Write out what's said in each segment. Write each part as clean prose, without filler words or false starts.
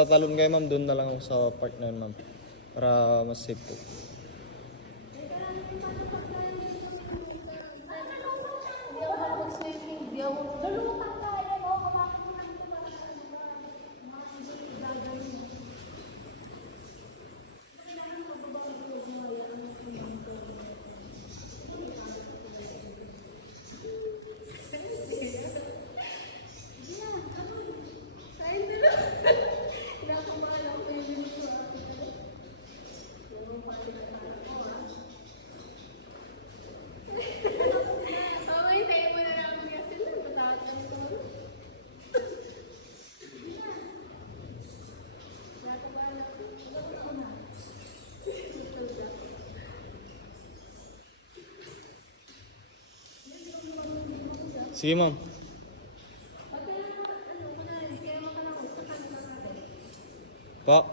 tatalon kayo ma'am, doon na lang ako sa park na yun ma'am. Para mas safe po. Sige ma'am. Po.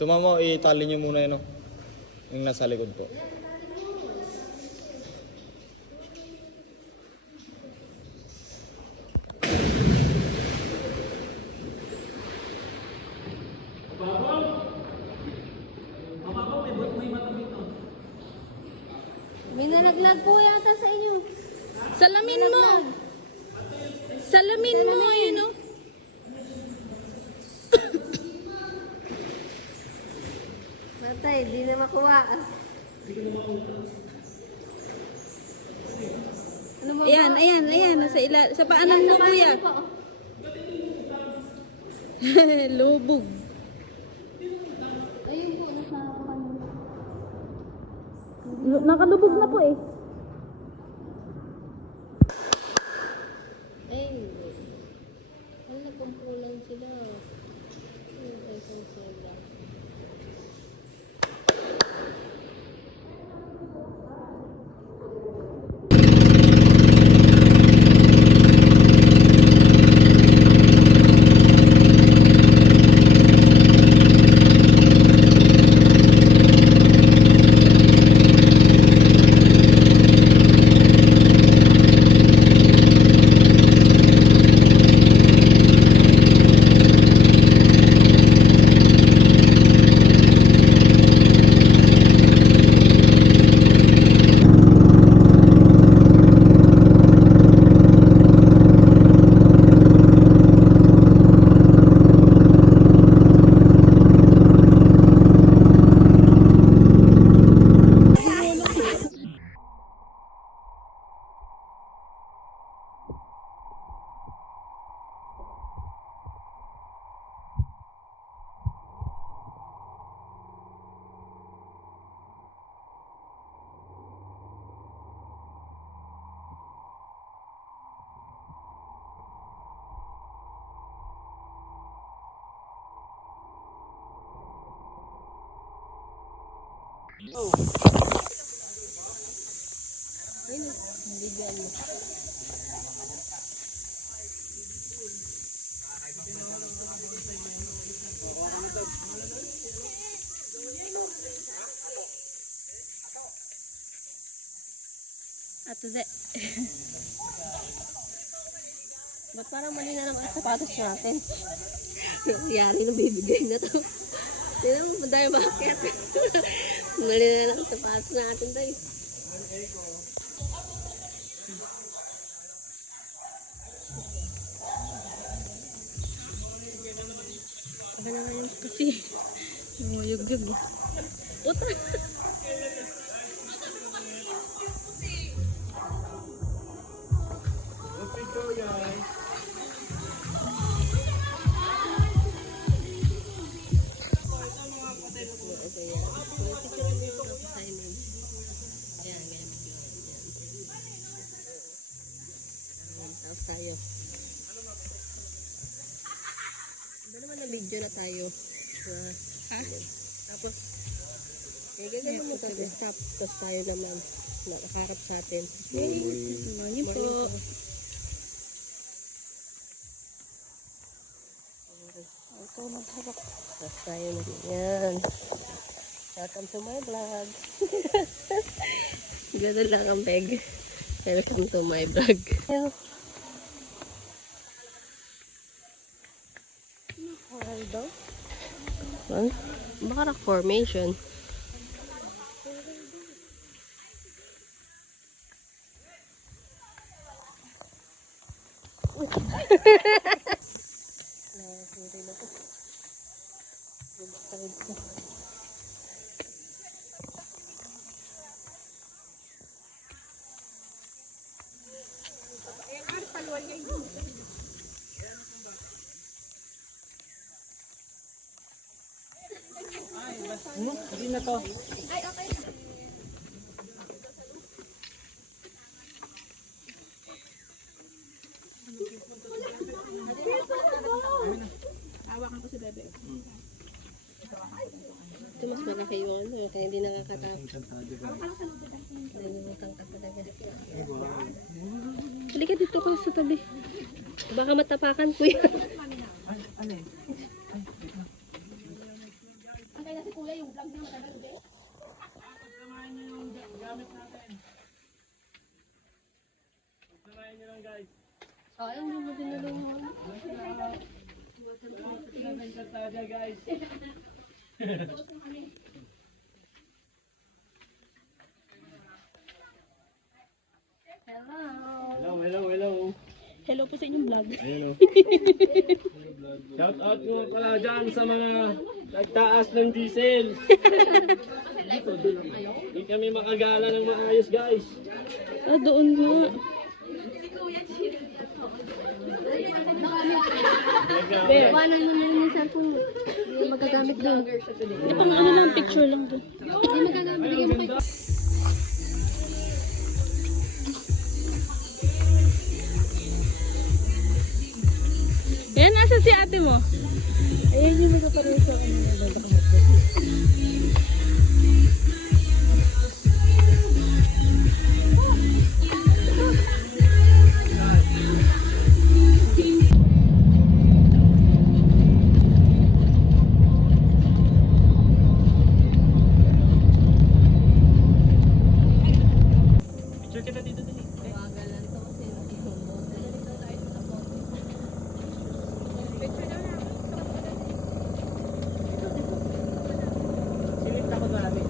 Tumama, itali niyo muna yun, no? Yung nasa likod po. May nalaglag po yata sa inyo. Salamin mo! Salamin mo, ayun o. Matay, di na makuha. Ano mo Ayan, ayan, ayan. Sa paanan mo, kuya. Lubog. Ayun po, nasa kanan. Nakalubog na po eh. Ayun. Ano nagkumpulan sila? Ay, sila. Oh. Ayun, bigyan mo. Ato de. Ba't parang mali na naman ang sapatos natin? Yari nung bibigay na to. Tignan mo, dahil bakit? Mali na lang ang sapatos natin tayo. Aba naman yun kasi. Yug-yug. Puta! Tapos, Eh, gagawin mo tayo. Tapos tayo naman. Nakakarap sa atin. ngayon po. Ikaw magharap. Tapos tayo naman. Yan. Welcome to my vlog. Ganun lang ang peg. Welcome to my vlog. Well, baka rock formation. Hindi na to. Ito mas malaki yung ano, kaya hindi nakakatakot. Nalimutan ka talaga. Halika dito ko sa tabi. Baka matapakan kuya. Sayang yung mo dinulungan. Hello. Hello po sa inyong vlog. Ayun o. Shout out mo pala dyan sa mga nagtaas ng diesel. Hindi kami makagala ng maayos guys. Ah, doon nga. Iwanan mo na yung cellphone mo. Hindi magagamit doon. Di pang ano lang, picture lang doon. Hindi magagamit. Bigyan mo kay Yan, asa si ate mo? Ayan yung nagkapareho sa ano. Picture kita dito din. Silip na ko marami.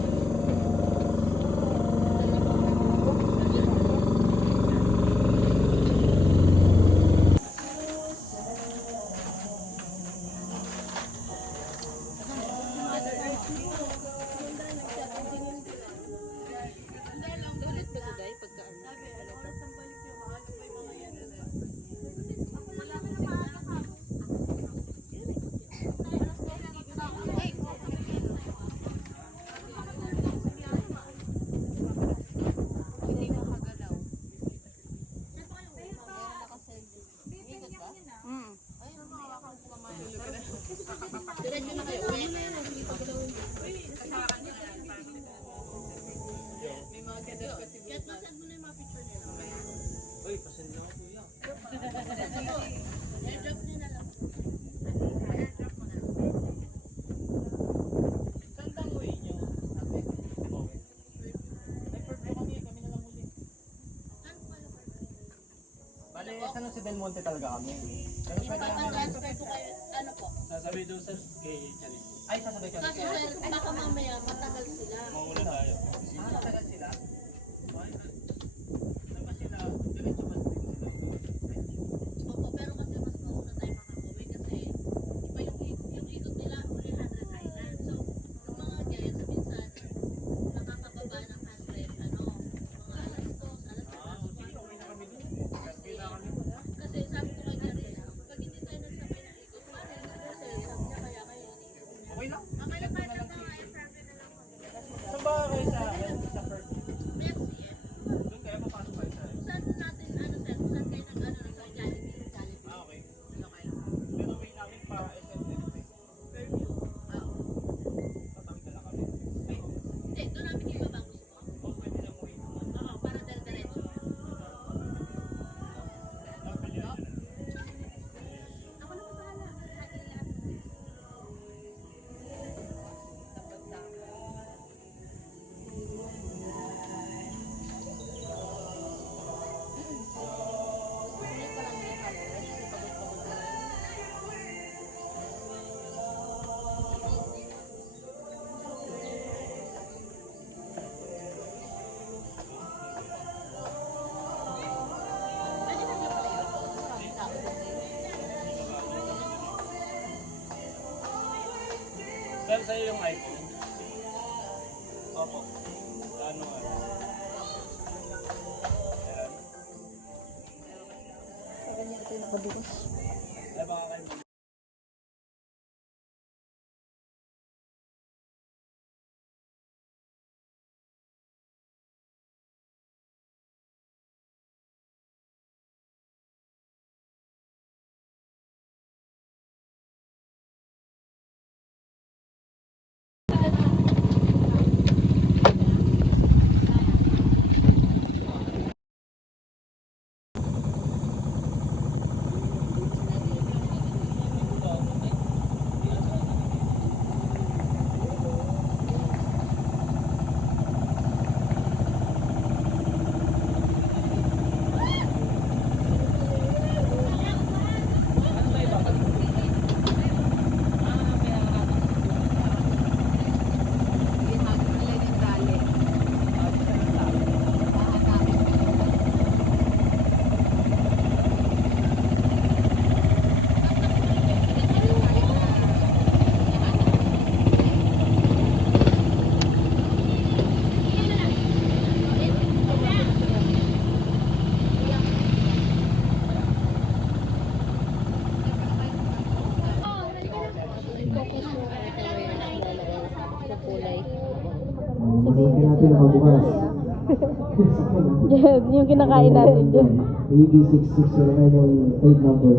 Uy, pasend na ako kuya. Saan bang uwi niyo? Nag-purple kami na lang uli. Bale, saan si Del Monte talaga kami? Pero pwede lang sasabi doon sa kay Charis. Ay, sasabi ka. Kasi sir, baka mamaya matagal sila. Mauna tayo. Matagal sila? Saan ba sila? Diretso ba sila? Opo, pero kasi mas mauna tayo makakauwi kasi iba yung ikot nila uli 100 Island. So, yung mga guys, minsan nakakababa ng 100, mga alas 2, alas 3. Okay na kami doon. Kasi na kami. Kasi sabi ko kay Charis, pag hindi tayo nagsabay ng ikot, parang kasi sabi niya kaya kayo Okay lang. okay lang ba na mga sabi na lang Saan ba kayo sa first? PFCF. Doon kayo papasok kayo sa Saan natin, sir, saan kayo ng Jollibee? okay. Okay lang. Pero may namin pa SNF. Fairview. Sir, sa'yo yung iPhone. Opo. Ano nga? Ay, baka kayo. Masakyan natin nakabukas. Yes, yung kinakain natin dyan. AB6609 yung plate number.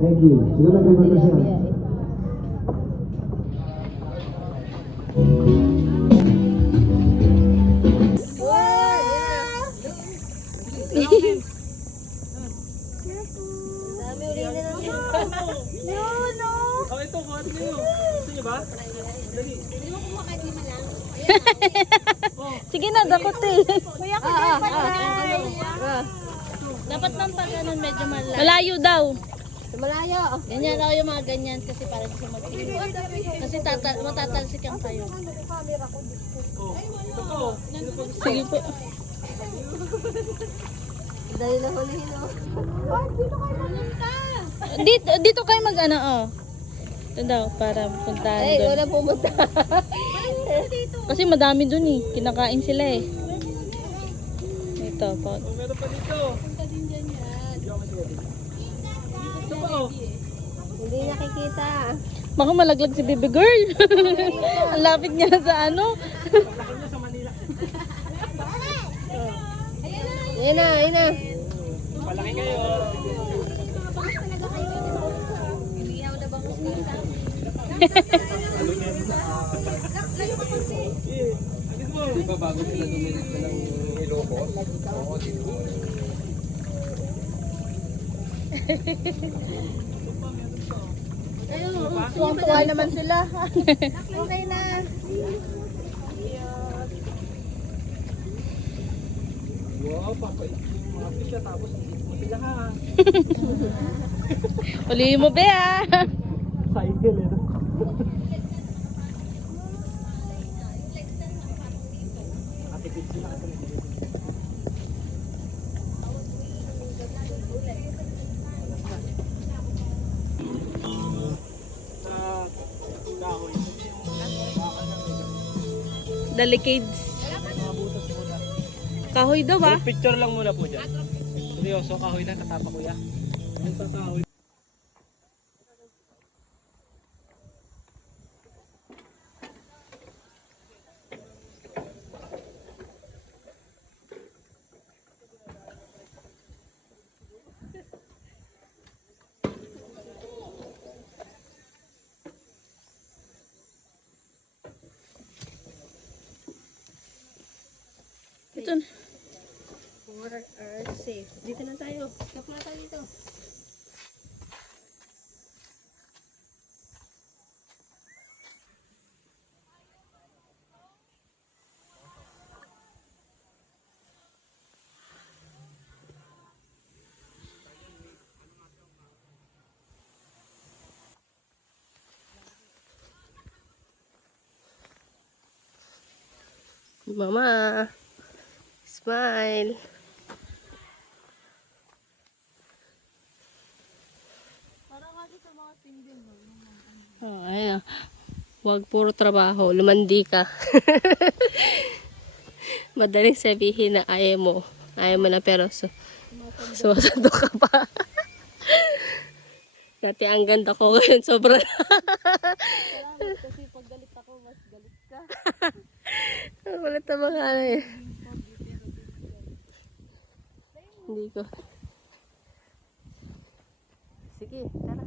Thank you. Siguro nag-record na siya. Oh, ito, kuhat niyo. Gusto niyo ba? Dali. Sige na, dakot eh. Kuya ko dapat man pag ganun medyo malayo. Malayo daw. Malayo. Ganyan ako yung mga ganyan kasi para sa magtiro. Kasi matatalsikan kayo. Oh, ito po. Sige po. Dahil na hulihin o. Dito kayo mag-ano, oh. Ito daw, para puntahan Ay, doon. wala pumunta. Kasi madami doon eh. Kinakain sila eh. Ito po. Oh, meron pa dito. Ito po. Hindi nakikita. Baka malaglag si baby girl. Ang lapit niya sa ano. Lakad niyo sa Manila. Ayun na, ayun na. Palaki kayo. Bago sila dumilit na ng Ilocos. Oo, dito. Tuwang-tuwa naman sila. Okay na. Wow, papait yung mga fish tapos hindi mo sila ha. Ulihin mo be ah. Cycle eh. Nakatipid sila kasi sa kahoy. Delicades. Kahoy daw ba? Picture lang muna po dyan. Seryoso, kahoy lang tatapa kuya. Ano sa kahoy? Ito na. For our safe. Dito na tayo. Stop na tayo dito. Mama. Smile. Oh, na huwag puro trabaho, lumandi ka. Madaling sabihin na ayaw mo na pero sumasando ka pa. Dati ang ganda ko ngayon, sobra na. Kasi pag galit ako, mas galit ka. Wala tama nga na eh. Hindi ko. Sige, tara.